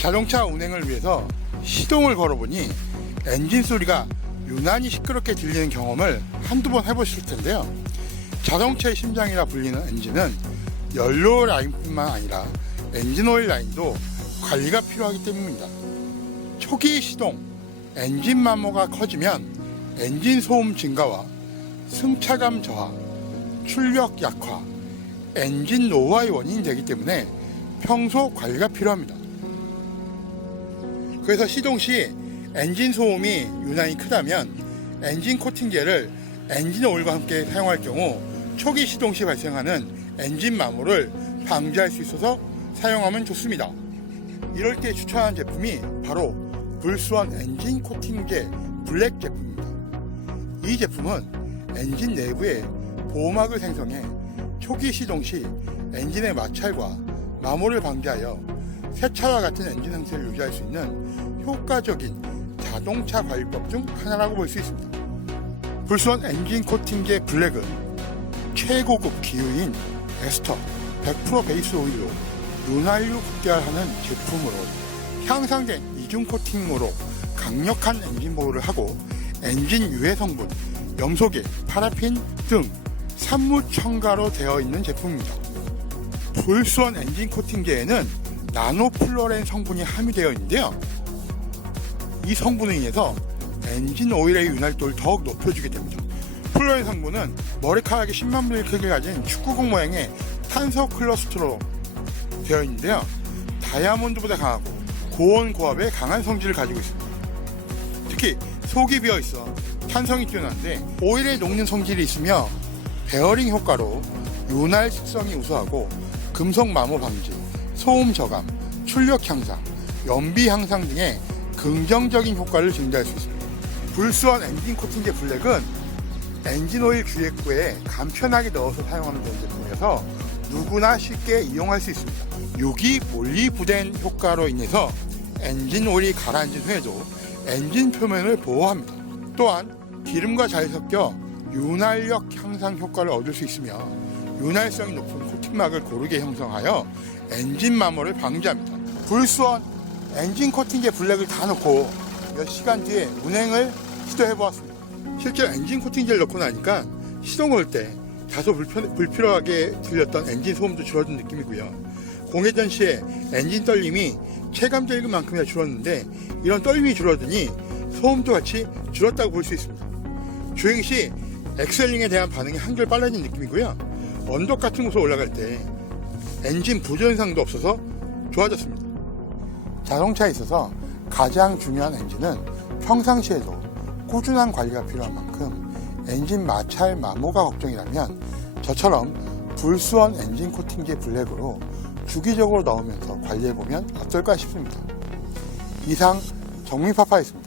자동차 운행을 위해서 시동을 걸어보니 엔진 소리가 유난히 시끄럽게 들리는 경험을 한두 번 해보실 텐데요. 자동차의 심장이라 불리는 엔진은 연료 라인뿐만 아니라 엔진 오일 라인도 관리가 필요하기 때문입니다. 초기 시동, 엔진 마모가 커지면 엔진 소음 증가와 승차감 저하, 출력 약화, 엔진 노화의 원인이 되기 때문에 평소 관리가 필요합니다. 그래서 시동 시 엔진 소음이 유난히 크다면 엔진 코팅제를 엔진 오일과 함께 사용할 경우 초기 시동 시 발생하는 엔진 마모를 방지할 수 있어서 사용하면 좋습니다. 이럴 때 추천하는 제품이 바로 불수원 엔진 코팅제 블랙 제품입니다. 이 제품은 엔진 내부에 보호막을 생성해 초기 시동 시 엔진의 마찰과 마모를 방지하여 새 차와 같은 엔진 상태를 유지할 수 있는 효과적인 자동차 관리법 중 하나라고 볼 수 있습니다. 불수원 엔진 코팅제 블랙은 최고급 기유인 에스터 100% 베이스 오일로 윤활유 급결하는 제품으로 향상된 이중 코팅으로 강력한 엔진 보호를 하고 엔진 유해 성분, 염소계, 파라핀 등 산무 첨가로 되어 있는 제품입니다. 불수원 엔진 코팅제에는 나노플로렌 성분이 함유되어 있는데요. 이 성분에 인해서 엔진 오일의 윤활도를 더욱 높여주게 됩니다. 플로렌 성분은 머리카락이 10만 분의 크기를 가진 축구공 모양의 탄소 클러스터로 되어 있는데요. 다이아몬드보다 강하고 고온 고압에 강한 성질을 가지고 있습니다. 특히 속이 비어 있어 탄성이 뛰어난데 오일에 녹는 성질이 있으며 베어링 효과로 윤활 특성이 우수하고 금속 마모 방지, 소음 저감, 출력 향상, 연비 향상 등의 긍정적인 효과를 증가할 수 있습니다. 불수원 엔진 코팅제 블랙은 엔진 오일 규액구에 간편하게 넣어서 사용하면 되는 제품이어서 누구나 쉽게 이용할 수 있습니다. 유기 몰리 부된 효과로 인해서 엔진 오일이 가라앉은 후에도 엔진 표면을 보호합니다. 또한 기름과 잘 섞여 윤활력 향상 효과를 얻을 수 있으며 윤활성이 높은 코팅막을 고르게 형성하여 엔진 마모를 방지합니다. 불수원 엔진 코팅제 블랙을 다 넣고 몇 시간 뒤에 운행을 시도해 보았습니다. 실제로 엔진 코팅제를 넣고 나니까 시동 걸 때 다소 불편, 불필요하게 들렸던 엔진 소음도 줄어든 느낌이고요. 공회전 시에 엔진 떨림이 체감적인 만큼이나 줄었는데 이런 떨림이 줄어드니 소음도 같이 줄었다고 볼 수 있습니다. 주행 시 엑셀링에 대한 반응이 한결 빨라진 느낌이고요. 언덕 같은 곳에 올라갈 때 엔진 부조 현상도 없어서 좋아졌습니다. 자동차에 있어서 가장 중요한 엔진은 평상시에도 꾸준한 관리가 필요한 만큼 엔진 마찰 마모가 걱정이라면 저처럼 불수원 엔진 코팅제 블랙으로 주기적으로 넣으면서 관리해보면 어떨까 싶습니다. 이상 정민파파였습니다.